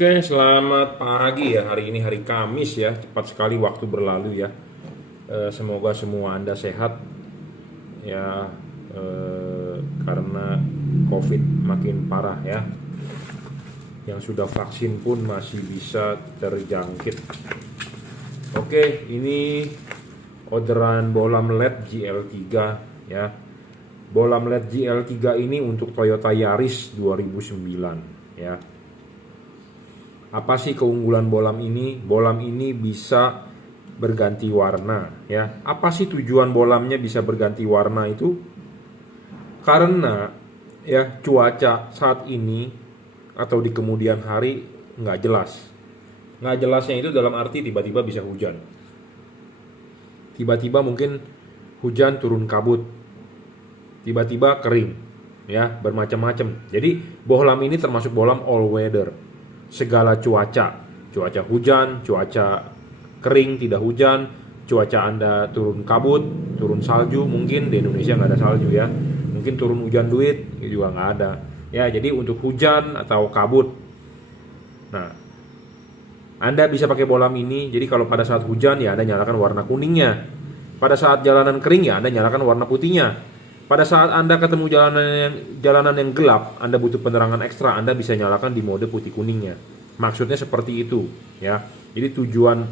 Oke, selamat pagi ya. Hari ini hari Kamis ya. Cepat sekali waktu berlalu ya. Semoga semua Anda sehat ya. Karena COVID makin parah ya. Yang sudah vaksin pun masih bisa terjangkit. Oke, ini orderan bohlam LED GL3 ya. Bohlam LED GL3 ini untuk Toyota Yaris 2009 ya. Apa sih keunggulan bohlam ini? Bohlam ini bisa berganti warna ya. Apa sih tujuan bohlamnya bisa berganti warna itu? Karena ya cuaca saat ini atau di kemudian hari nggak jelas. Nggak jelasnya itu dalam arti tiba-tiba bisa hujan. Tiba-tiba mungkin hujan turun kabut. Tiba-tiba kering ya, bermacam-macam. Jadi bohlam ini termasuk bohlam all weather. Segala cuaca hujan, cuaca kering, tidak hujan, cuaca Anda turun kabut, turun salju, mungkin di Indonesia nggak ada salju ya, mungkin turun hujan duit juga nggak ada ya. Jadi untuk hujan atau kabut, nah Anda bisa pakai bohlam ini. Jadi kalau pada saat hujan ya Anda nyalakan warna kuningnya, pada saat jalanan kering ya Anda nyalakan warna putihnya. Pada saat Anda ketemu jalanan yang gelap, Anda butuh penerangan ekstra, Anda bisa nyalakan di mode putih kuningnya. Maksudnya seperti itu, ya. Jadi tujuan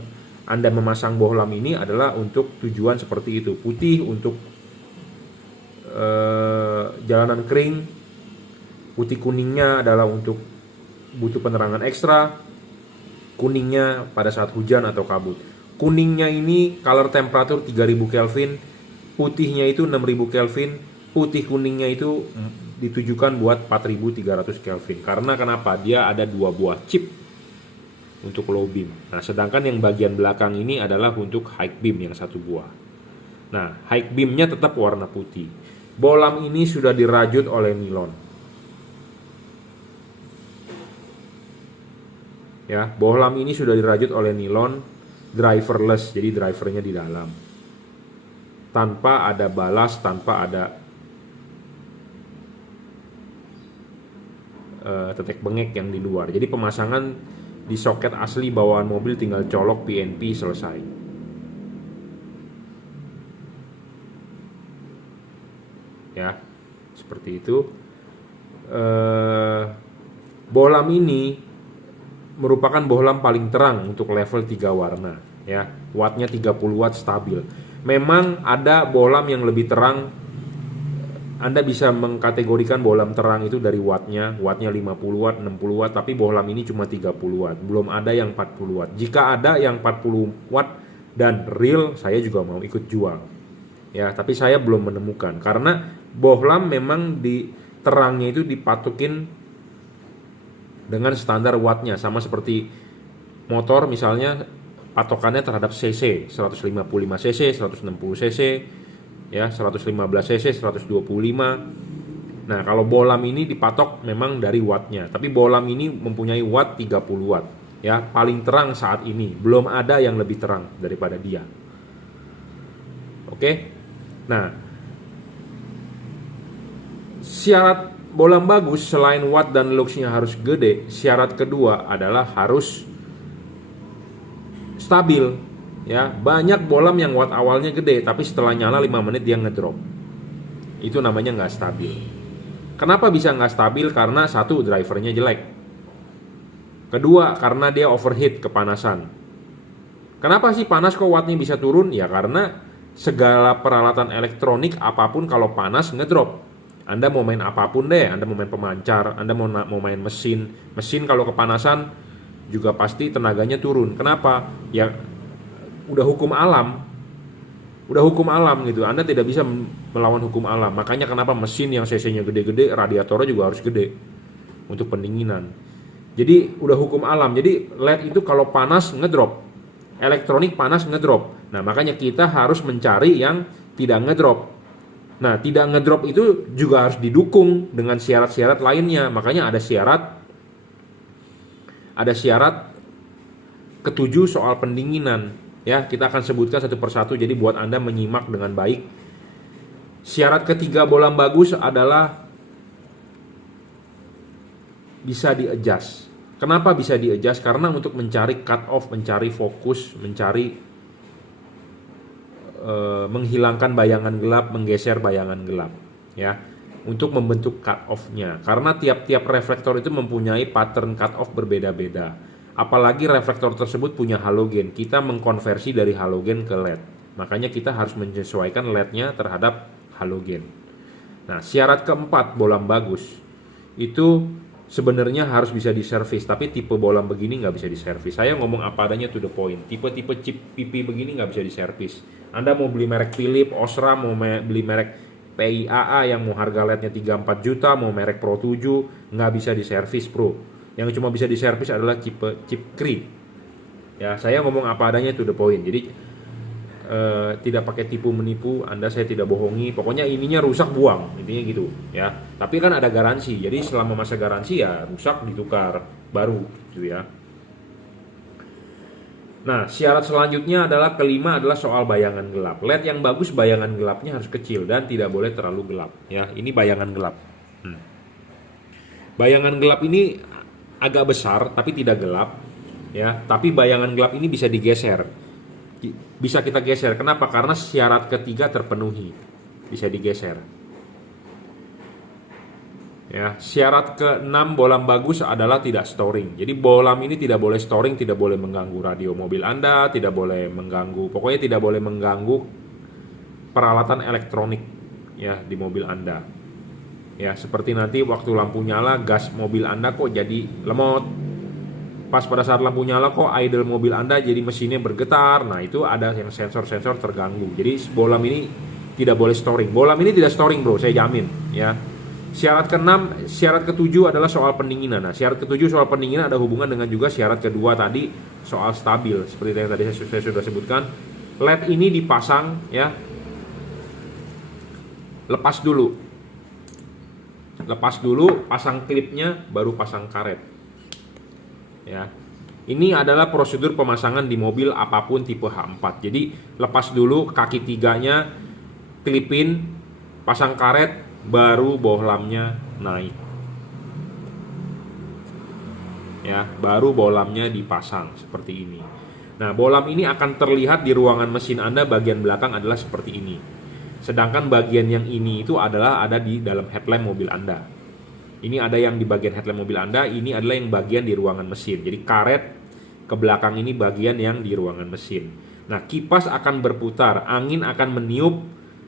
Anda memasang bohlam ini adalah untuk tujuan seperti itu. Putih untuk jalanan kering, putih kuningnya adalah untuk butuh penerangan ekstra, kuningnya pada saat hujan atau kabut. Kuningnya ini color temperatur 3000 Kelvin, putihnya itu 6000 Kelvin, putih kuningnya itu ditujukan buat 4300 Kelvin. Karena kenapa? Dia ada dua buah chip untuk low beam. Nah, sedangkan yang bagian belakang ini adalah untuk high beam yang satu buah. Nah, high beamnya tetap warna putih. Bohlam ini sudah dirajut oleh nilon. Ya, bohlam ini sudah dirajut oleh nilon, driverless, jadi drivernya di dalam. Tanpa ada balas, tanpa ada tetek bengek yang di luar. Jadi pemasangan di soket asli bawaan mobil tinggal colok PNP selesai. Ya, seperti itu. Bohlam ini merupakan bohlam paling terang untuk level 3 warna ya. Wattnya 30 watt stabil. Memang ada bohlam yang lebih terang. Anda bisa mengkategorikan bohlam terang itu dari wattnya 50 watt, 60 watt, tapi bohlam ini cuma 30 watt. Belum ada yang 40 watt. Jika ada yang 40 watt dan real, saya juga mau ikut jual. Ya, tapi saya belum menemukan karena bohlam memang di terangnya itu dipatukin dengan standar wattnya, sama seperti motor misalnya patokannya terhadap cc, 155 cc, 160 cc, ya 115 cc, 125. Nah, kalau bohlam ini dipatok memang dari wattnya, tapi bohlam ini mempunyai watt 30 watt, ya paling terang saat ini, belum ada yang lebih terang daripada dia. Oke, nah syarat bohlam bagus selain watt dan luxnya harus gede, syarat kedua adalah harus stabil ya. Banyak bohlam yang watt awalnya gede tapi setelah nyala 5 menit dia ngedrop. Itu namanya nggak stabil. Kenapa bisa nggak stabil? Karena satu, drivernya jelek. Kedua, karena dia overheat, kepanasan. Kenapa sih panas kok wattnya bisa turun? Ya karena segala peralatan elektronik apapun kalau panas ngedrop. Anda mau main apapun deh, Anda mau main pemancar, Anda mau main mesin kalau kepanasan juga pasti tenaganya turun. Kenapa? Ya udah hukum alam gitu. Anda tidak bisa melawan hukum alam. Makanya kenapa mesin yang cc-nya gede-gede, radiatornya juga harus gede untuk pendinginan. Jadi udah hukum alam. Jadi LED itu kalau panas ngedrop, elektronik panas ngedrop. Nah, makanya kita harus mencari yang tidak ngedrop. Nah, tidak ngedrop itu juga harus didukung dengan syarat-syarat lainnya. Makanya ada syarat ketujuh soal pendinginan. Ya, kita akan sebutkan satu persatu. Jadi buat Anda menyimak dengan baik. Syarat ketiga bohlam bagus adalah bisa di-adjust. Kenapa bisa di-adjust? Karena untuk mencari cut off, mencari fokus, mencari menghilangkan bayangan gelap, menggeser bayangan gelap, ya, untuk membentuk cut off-nya. Karena tiap-tiap reflektor itu mempunyai pattern cut off berbeda-beda. Apalagi reflektor tersebut punya halogen, kita mengkonversi dari halogen ke LED. Makanya kita harus menyesuaikan LED-nya terhadap halogen. Nah, syarat keempat bolam bagus itu sebenarnya harus bisa diservis, tapi tipe bolam begini nggak bisa diservis. Saya ngomong apa adanya, to the point. Tipe-tipe chip PP begini nggak bisa diservis. Anda mau beli merek Philips, Osram, mau beli merek PIAA yang mau harga LED-nya 3-4 juta, mau merek Pro 7, nggak bisa diservis, bro. Yang cuma bisa diservis adalah chip Cree. Ya, saya ngomong apa adanya, to the point. Jadi tidak pakai tipu menipu, saya tidak bohongi. Pokoknya ininya rusak, buang, intinya gitu ya. Tapi kan ada garansi, jadi selama masa garansi ya rusak ditukar baru gitu ya. Nah, syarat selanjutnya adalah kelima adalah soal bayangan gelap. LED yang bagus bayangan gelapnya harus kecil dan tidak boleh terlalu gelap ya. Ini bayangan gelap. Bayangan gelap ini agak besar tapi tidak gelap ya. Tapi bayangan gelap ini bisa digeser. Bisa kita geser. Kenapa? Karena syarat ketiga terpenuhi. Bisa digeser. Ya, syarat ke-6 bolam bagus adalah tidak storing. Jadi bolam ini tidak boleh storing, tidak boleh mengganggu radio mobil Anda, tidak boleh mengganggu, pokoknya tidak boleh mengganggu peralatan elektronik ya di mobil Anda. Ya, seperti nanti waktu lampu nyala gas mobil Anda kok jadi lemot. Pas pada saat lampu nyala kok idle mobil Anda jadi mesinnya bergetar. Nah, itu ada yang sensor-sensor terganggu. Jadi bolam ini tidak boleh storing. Bolam ini tidak storing, bro, saya jamin ya. Syarat ke-6, syarat ke-7 adalah soal pendinginan. Nah, syarat ke-7 soal pendinginan ada hubungan dengan juga syarat kedua tadi soal stabil. Seperti yang tadi saya sudah sebutkan. LED ini dipasang ya. Lepas dulu, pasang klipnya, baru pasang karet. Ya, ini adalah prosedur pemasangan di mobil apapun tipe H4. Jadi lepas dulu kaki tiganya, klipin, pasang karet, baru bohlamnya naik. Ya, baru bohlamnya dipasang seperti ini. Nah, bohlam ini akan terlihat di ruangan mesin Anda, bagian belakang adalah seperti ini. Sedangkan bagian yang ini itu adalah ada di dalam headlamp mobil Anda. Ini ada yang di bagian headlamp mobil Anda, ini adalah yang bagian di ruangan mesin. Jadi karet ke belakang ini bagian yang di ruangan mesin. Nah, kipas akan berputar, angin akan meniup.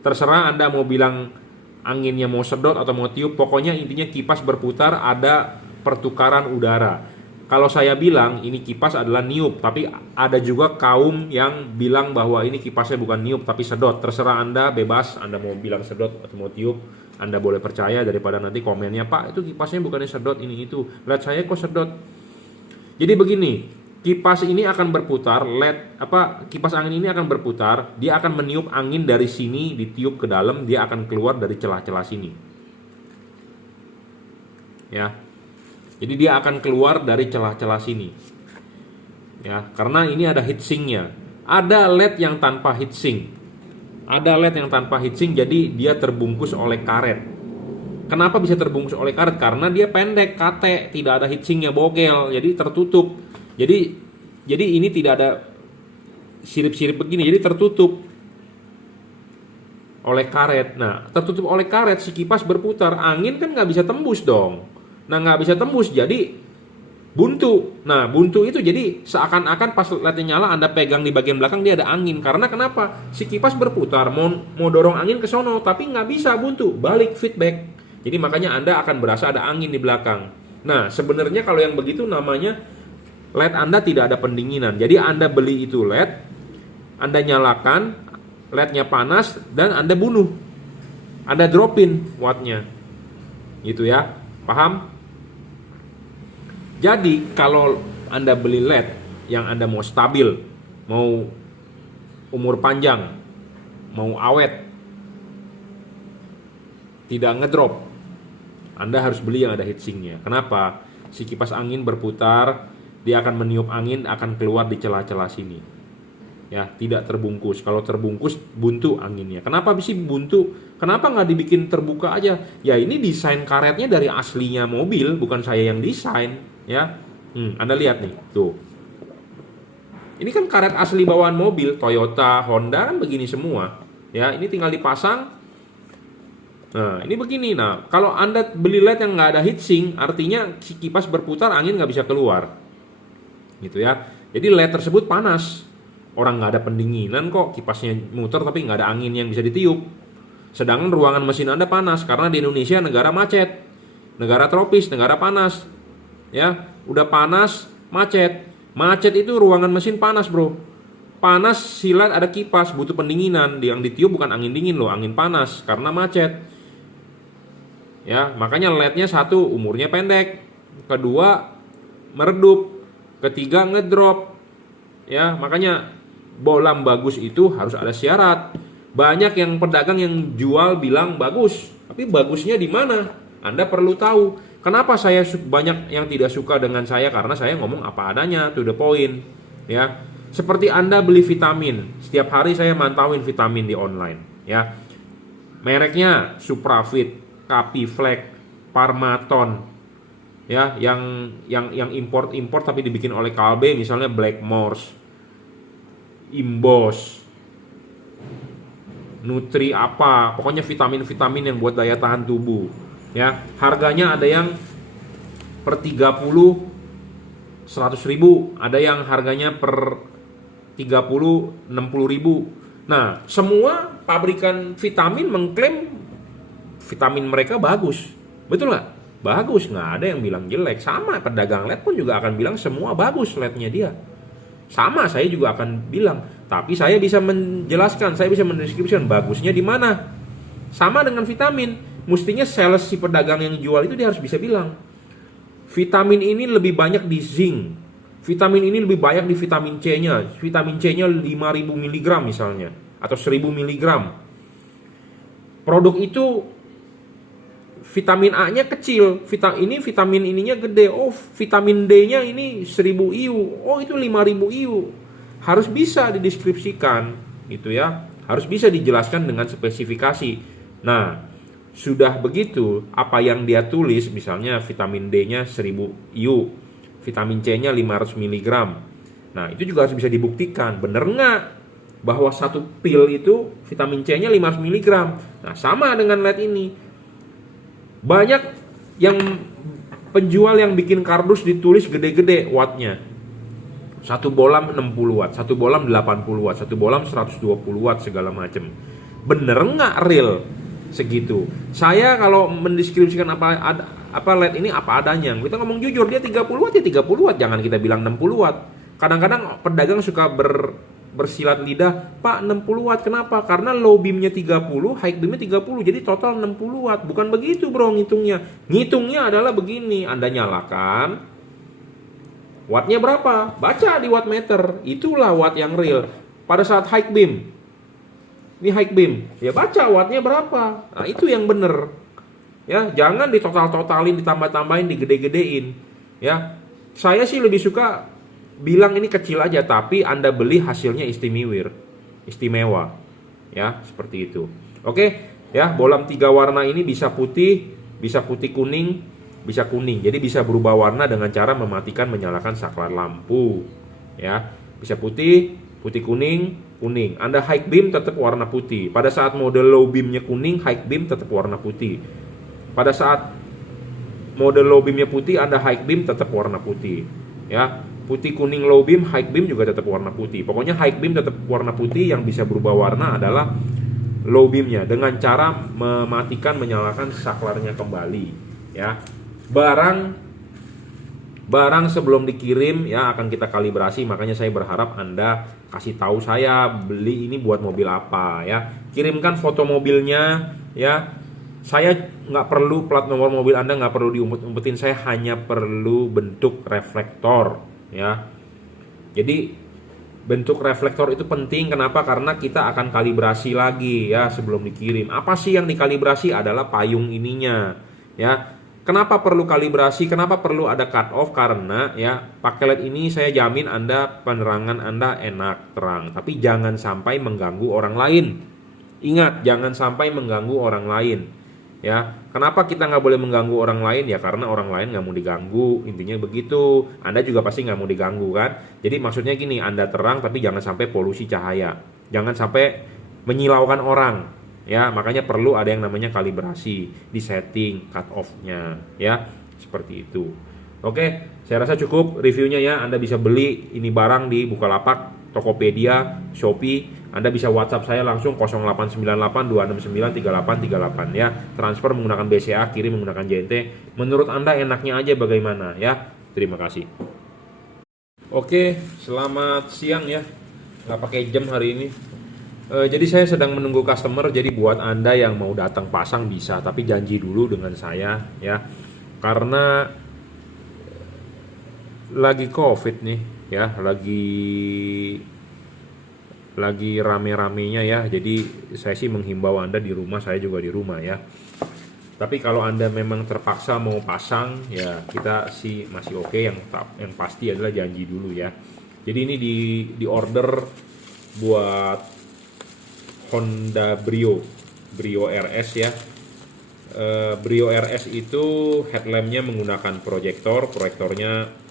Terserah Anda mau bilang anginnya mau sedot atau mau tiup, pokoknya intinya kipas berputar, ada pertukaran udara. Kalau saya bilang ini kipas adalah niup, tapi ada juga kaum yang bilang bahwa ini kipasnya bukan niup tapi sedot. Terserah Anda, bebas Anda mau bilang sedot atau mau tiup. Anda boleh percaya daripada nanti komennya, Pak itu kipasnya bukannya sedot ini itu, LED saya kok sedot. Jadi begini, kipas ini akan berputar, kipas angin ini akan berputar, dia akan meniup angin dari sini, ditiup ke dalam, dia akan keluar dari celah-celah sini. Ya. Jadi dia akan keluar dari celah-celah sini. Ya, karena ini ada heatsinknya. Ada LED yang tanpa heatsink. Ada LED yang tanpa heatsink, jadi dia terbungkus oleh karet. Kenapa bisa terbungkus oleh karet? Karena dia pendek, kate, tidak ada heatsinknya, bogel, jadi tertutup. Jadi ini tidak ada sirip-sirip begini, jadi tertutup oleh karet. Nah, tertutup oleh karet, si kipas berputar, angin kan nggak bisa tembus dong. Nah, nggak bisa tembus, jadi buntu. Nah, buntu itu jadi seakan-akan pas LED-nya nyala Anda pegang di bagian belakang dia ada angin. Karena kenapa? Si kipas berputar mau dorong angin ke sono, tapi nggak bisa, buntu, balik feedback. Jadi makanya Anda akan berasa ada angin di belakang. Nah, sebenarnya kalau yang begitu namanya LED Anda tidak ada pendinginan. Jadi Anda beli itu LED, Anda nyalakan, LED-nya panas dan Anda bunuh. Anda dropin wattnya. Gitu ya. Paham? Jadi kalau Anda beli LED yang Anda mau stabil, mau umur panjang, mau awet, tidak ngedrop, Anda harus beli yang ada heatsinknya. Kenapa? Si kipas angin berputar, dia akan meniup angin, akan keluar di celah-celah sini. Ya, tidak terbungkus. Kalau terbungkus buntu anginnya. Kenapa bisa buntu? Kenapa nggak dibikin terbuka aja? Ya ini desain karetnya dari aslinya mobil, bukan saya yang desain. Ya, Anda lihat nih, tuh. Ini kan karet asli bawaan mobil, Toyota, Honda kan begini semua. Ya, ini tinggal dipasang. Nah, ini begini. Nah, kalau Anda beli LED yang nggak ada heatsink, artinya si kipas berputar, angin nggak bisa keluar. Gitu ya. Jadi LED tersebut panas. Orang nggak ada pendinginan kok, kipasnya muter tapi nggak ada angin yang bisa ditiup. Sedangkan ruangan mesin Anda panas, karena di Indonesia negara macet. Negara tropis, negara panas. Ya, udah panas, macet. Macet itu ruangan mesin panas, bro. Panas, silat ada kipas, butuh pendinginan. Yang ditiup bukan angin dingin loh, angin panas karena macet. Ya, makanya LED-nya satu, umurnya pendek. Kedua, meredup. Ketiga, ngedrop. Ya, makanya bolam bagus itu harus ada syarat. Banyak yang pedagang yang jual bilang bagus, tapi bagusnya di mana? Anda perlu tahu. Kenapa saya banyak yang tidak suka dengan saya? Karena saya ngomong apa adanya, to the point. Ya, seperti Anda beli vitamin. Setiap hari saya mantauin vitamin di online. Ya, mereknya Suprafit, Capiflex, Parmaton. Ya, yang import tapi dibikin oleh Kalbe, misalnya Blackmores, Imbos, Nutri apa, pokoknya vitamin-vitamin yang buat daya tahan tubuh. Ya, harganya ada yang per 30 100 ribu, ada yang harganya per 30 60 ribu. Nah, semua pabrikan vitamin mengklaim vitamin mereka bagus. Betul nggak? Bagus, nggak ada yang bilang jelek. Sama pedagang LED pun juga akan bilang semua bagus LED-nya dia. Sama, saya juga akan bilang, tapi saya bisa menjelaskan, saya bisa mendeskripsikan bagusnya di mana. Sama dengan vitamin. Mestinya sales si pedagang yang jual itu dia harus bisa bilang, vitamin ini lebih banyak di zinc, vitamin ini lebih banyak di vitamin C-nya. Vitamin C-nya 5000 mg misalnya, atau 1000 mg. Produk itu vitamin A-nya kecil, vitamin ininya gede. Oh, vitamin D-nya ini 1000 IU. Oh, itu 5000 IU. Harus bisa dideskripsikan, gitu ya. Harus bisa dijelaskan dengan spesifikasi. Nah, sudah begitu, apa yang dia tulis, misalnya vitamin D-nya 1000 IU, vitamin C-nya 500 mg. Nah, itu juga harus bisa dibuktikan. Bener nggak bahwa satu pil itu vitamin C-nya 500 mg? Nah, sama dengan LED ini. Banyak yang penjual yang bikin kardus ditulis gede-gede wattnya. Satu bolam 60 watt, satu bolam 80 watt, satu bolam 120 watt, segala macem. Bener nggak real segitu? Saya kalau mendeskripsikan apa LED ini apa adanya, kita ngomong jujur, dia 30 watt ya 30 watt, jangan kita bilang 60 watt. Kadang-kadang pedagang suka bersilat lidah, Pak 60 watt, kenapa? Karena low beamnya 30, high beamnya 30, jadi total 60 watt. Bukan begitu bro ngitungnya. Ngitungnya adalah begini, Anda nyalakan, wattnya berapa? Baca di wattmeter, itulah watt yang real. Pada saat high beam, ini high beam, ya baca wattnya berapa. Nah, itu yang bener. Ya, jangan ditotal-totalin, ditambah-tambahin, digede-gedein. Ya, saya sih lebih suka bilang ini kecil aja, tapi Anda beli hasilnya istimewa. Ya, seperti itu. Oke, ya, bolam 3 warna ini bisa putih kuning, bisa kuning. Jadi bisa berubah warna dengan cara mematikan, menyalakan saklar lampu. Ya, bisa putih kuning. Anda high beam tetap warna putih. Pada saat model low beamnya kuning, high beam tetap warna putih. Pada saat model low beamnya putih, Anda high beam tetap warna putih. Ya, putih kuning low beam, high beam juga tetap warna putih. Pokoknya high beam tetap warna putih, yang bisa berubah warna adalah low beamnya dengan cara mematikan, menyalakan saklarnya kembali. Ya, barang sebelum dikirim ya akan kita kalibrasi, makanya saya berharap Anda kasih tahu saya beli ini buat mobil apa ya. Kirimkan foto mobilnya ya. Saya nggak perlu plat nomor mobil Anda, nggak perlu diumpet-umpetin, saya hanya perlu bentuk reflektor ya. Jadi bentuk reflektor itu penting, kenapa? Karena kita akan kalibrasi lagi ya sebelum dikirim. Apa sih yang dikalibrasi? Adalah payung ininya ya. Kenapa perlu kalibrasi? Kenapa perlu ada cut off? Karena ya pakai LED ini saya jamin penerangan Anda enak, terang, tapi jangan sampai mengganggu orang lain. Ingat, jangan sampai mengganggu orang lain. Ya, kenapa kita nggak boleh mengganggu orang lain? Ya karena orang lain nggak mau diganggu, intinya begitu. Anda juga pasti nggak mau diganggu kan? Jadi maksudnya gini, Anda terang tapi jangan sampai polusi cahaya, jangan sampai menyilaukan orang. Ya, makanya perlu ada yang namanya kalibrasi, di setting cut off-nya, ya seperti itu. Oke, saya rasa cukup reviewnya ya. Anda bisa beli ini barang di Bukalapak, Tokopedia, Shopee. Anda bisa WhatsApp saya langsung 0898 269 3838 ya. Transfer menggunakan BCA, kirim menggunakan JNT. Menurut Anda enaknya aja bagaimana ya? Terima kasih. Oke, selamat siang ya. Nggak pakai jam hari ini. Jadi saya sedang menunggu customer. Jadi buat Anda yang mau datang pasang bisa, tapi janji dulu dengan saya ya. Karena lagi COVID nih ya, lagi rame-ramenya ya. Jadi saya sih menghimbau Anda di rumah, saya juga di rumah ya. Tapi kalau Anda memang terpaksa mau pasang ya, kita sih masih oke. Yang pasti adalah janji dulu ya. Jadi ini di order buat Honda Brio RS ya. Brio RS itu headlampnya menggunakan proyektornya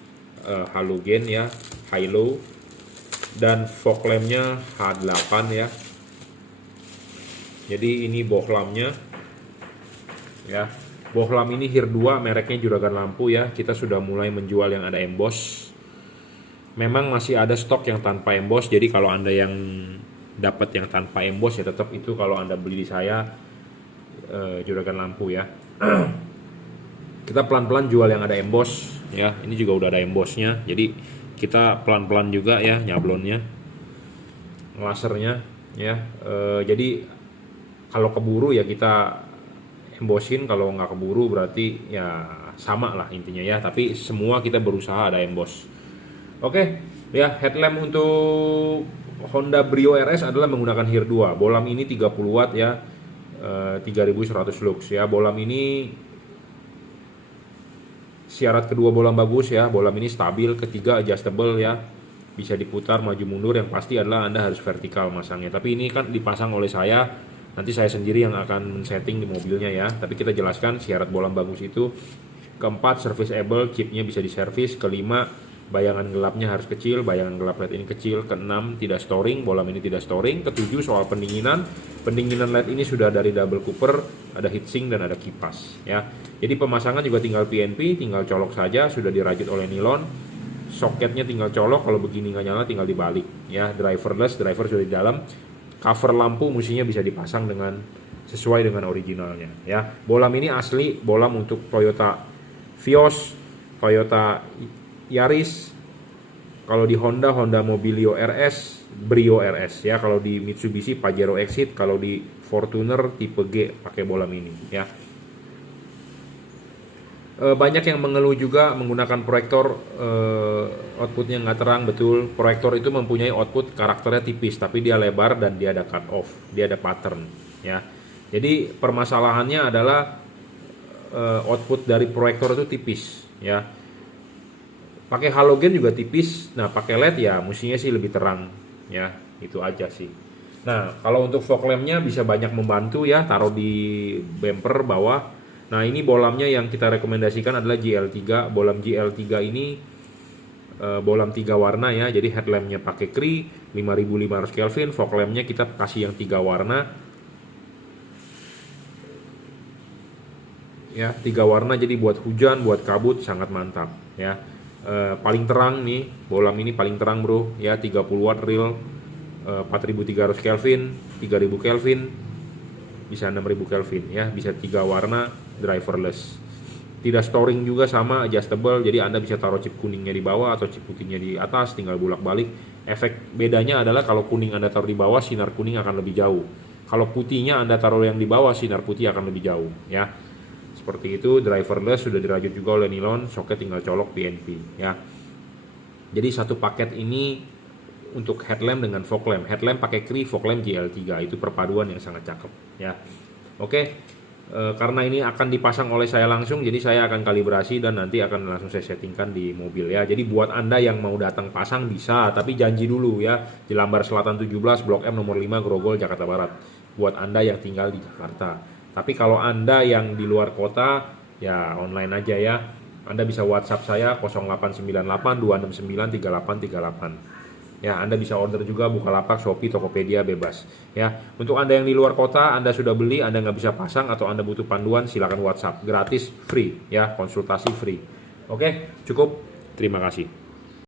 halogen ya, high-low, dan fog lampnya H8 ya. Jadi ini bohlamnya ya. Bohlam ini HIR 2, mereknya Juragan Lampu ya. Kita sudah mulai menjual yang ada emboss. Memang masih ada stok yang tanpa emboss. Jadi kalau Anda yang dapat yang tanpa emboss ya tetap itu kalau Anda beli di saya Juragan Lampu ya. Kita pelan-pelan jual yang ada emboss ya. Ini juga udah ada embossnya. Jadi kita pelan-pelan juga ya nyablonnya, lasernya ya. Jadi kalau keburu ya kita embossin, kalau nggak keburu berarti ya sama lah intinya ya. Tapi semua kita berusaha ada emboss. Oke ya, headlamp untuk Honda Brio RS adalah menggunakan HIR 2. Bolam ini 30 watt ya, 3100 lux ya. Bolam ini syarat kedua bolam bagus ya. Bolam ini stabil, ketiga adjustable ya. Bisa diputar maju mundur, yang pasti adalah Anda harus vertikal masangnya. Tapi ini kan dipasang oleh saya, nanti saya sendiri yang akan setting di mobilnya ya. Tapi kita jelaskan syarat bolam bagus itu. Keempat, serviceable, chipnya bisa diservis. Kelima, bayangan gelapnya harus kecil, bayangan gelap LED ini kecil. Keenam, tidak storing, bolam ini tidak storing. Ketujuh, soal pendinginan LED ini sudah dari double cooper, ada heatsink dan ada kipas ya. Jadi pemasangan juga tinggal PNP, tinggal colok saja, sudah dirajut oleh nilon. Soketnya tinggal colok, kalau begini nggak nyala tinggal dibalik ya. Driverless, driver sudah di dalam. Cover lampu mestinya bisa dipasang dengan sesuai dengan originalnya ya. Bolam ini asli bolam untuk Toyota Vios, Toyota Yaris. Kalau di Honda Mobilio RS, Brio RS ya. Kalau di Mitsubishi Pajero Exit, kalau di Fortuner tipe G pakai bolam ini ya. Banyak yang mengeluh juga menggunakan proyektor, outputnya nggak terang. Betul, proyektor itu mempunyai output karakternya tipis, tapi dia lebar dan dia ada cut off, dia ada pattern ya. Jadi permasalahannya adalah output dari proyektor itu tipis ya. Pakai halogen juga tipis. Nah, pakai LED ya mestinya sih lebih terang ya. Itu aja sih. Nah, kalau untuk fog lampnya bisa banyak membantu ya, taruh di bumper bawah. Nah, ini bolamnya yang kita rekomendasikan adalah GL3. Bolam GL3 ini bolam 3 warna ya. Jadi headlampnya pakai Cree 5500 Kelvin, fog lampnya kita kasih yang 3 warna. Ya, 3 warna, jadi buat hujan, buat kabut sangat mantap ya. Paling terang nih, bolam ini paling terang bro ya, 30 watt real, 4300 Kelvin, 3000 Kelvin, bisa 6000 Kelvin ya, bisa 3 warna, driverless. Tidak storing juga, sama adjustable, jadi Anda bisa taruh chip kuningnya di bawah atau chip putihnya di atas, tinggal bolak-balik. Efek bedanya adalah kalau kuning Anda taruh di bawah, sinar kuning akan lebih jauh. Kalau putihnya Anda taruh yang di bawah, sinar putih akan lebih jauh ya. Seperti itu. Driverless, sudah dirajut juga oleh nilon, soket tinggal colok PNP ya. Jadi satu paket ini untuk headlamp dengan fog lamp. Headlamp pakai Cree, fog lamp GL3, itu perpaduan yang sangat cakep ya. Oke. Karena ini akan dipasang oleh saya langsung, jadi saya akan kalibrasi dan nanti akan langsung saya settingkan di mobil ya. Jadi buat Anda yang mau datang pasang bisa, tapi janji dulu ya. Di Lambar Selatan 17, Blok M nomor 5, Grogol, Jakarta Barat. Buat Anda yang tinggal di Jakarta. Tapi kalau Anda yang di luar kota, ya online aja ya. Anda bisa WhatsApp saya 0898 269 3838. Ya, Anda bisa order juga Bukalapak, Shopee, Tokopedia bebas. Ya, untuk Anda yang di luar kota, Anda sudah beli, Anda nggak bisa pasang atau Anda butuh panduan, silakan WhatsApp, gratis, free, ya, konsultasi free. Oke, cukup. Terima kasih.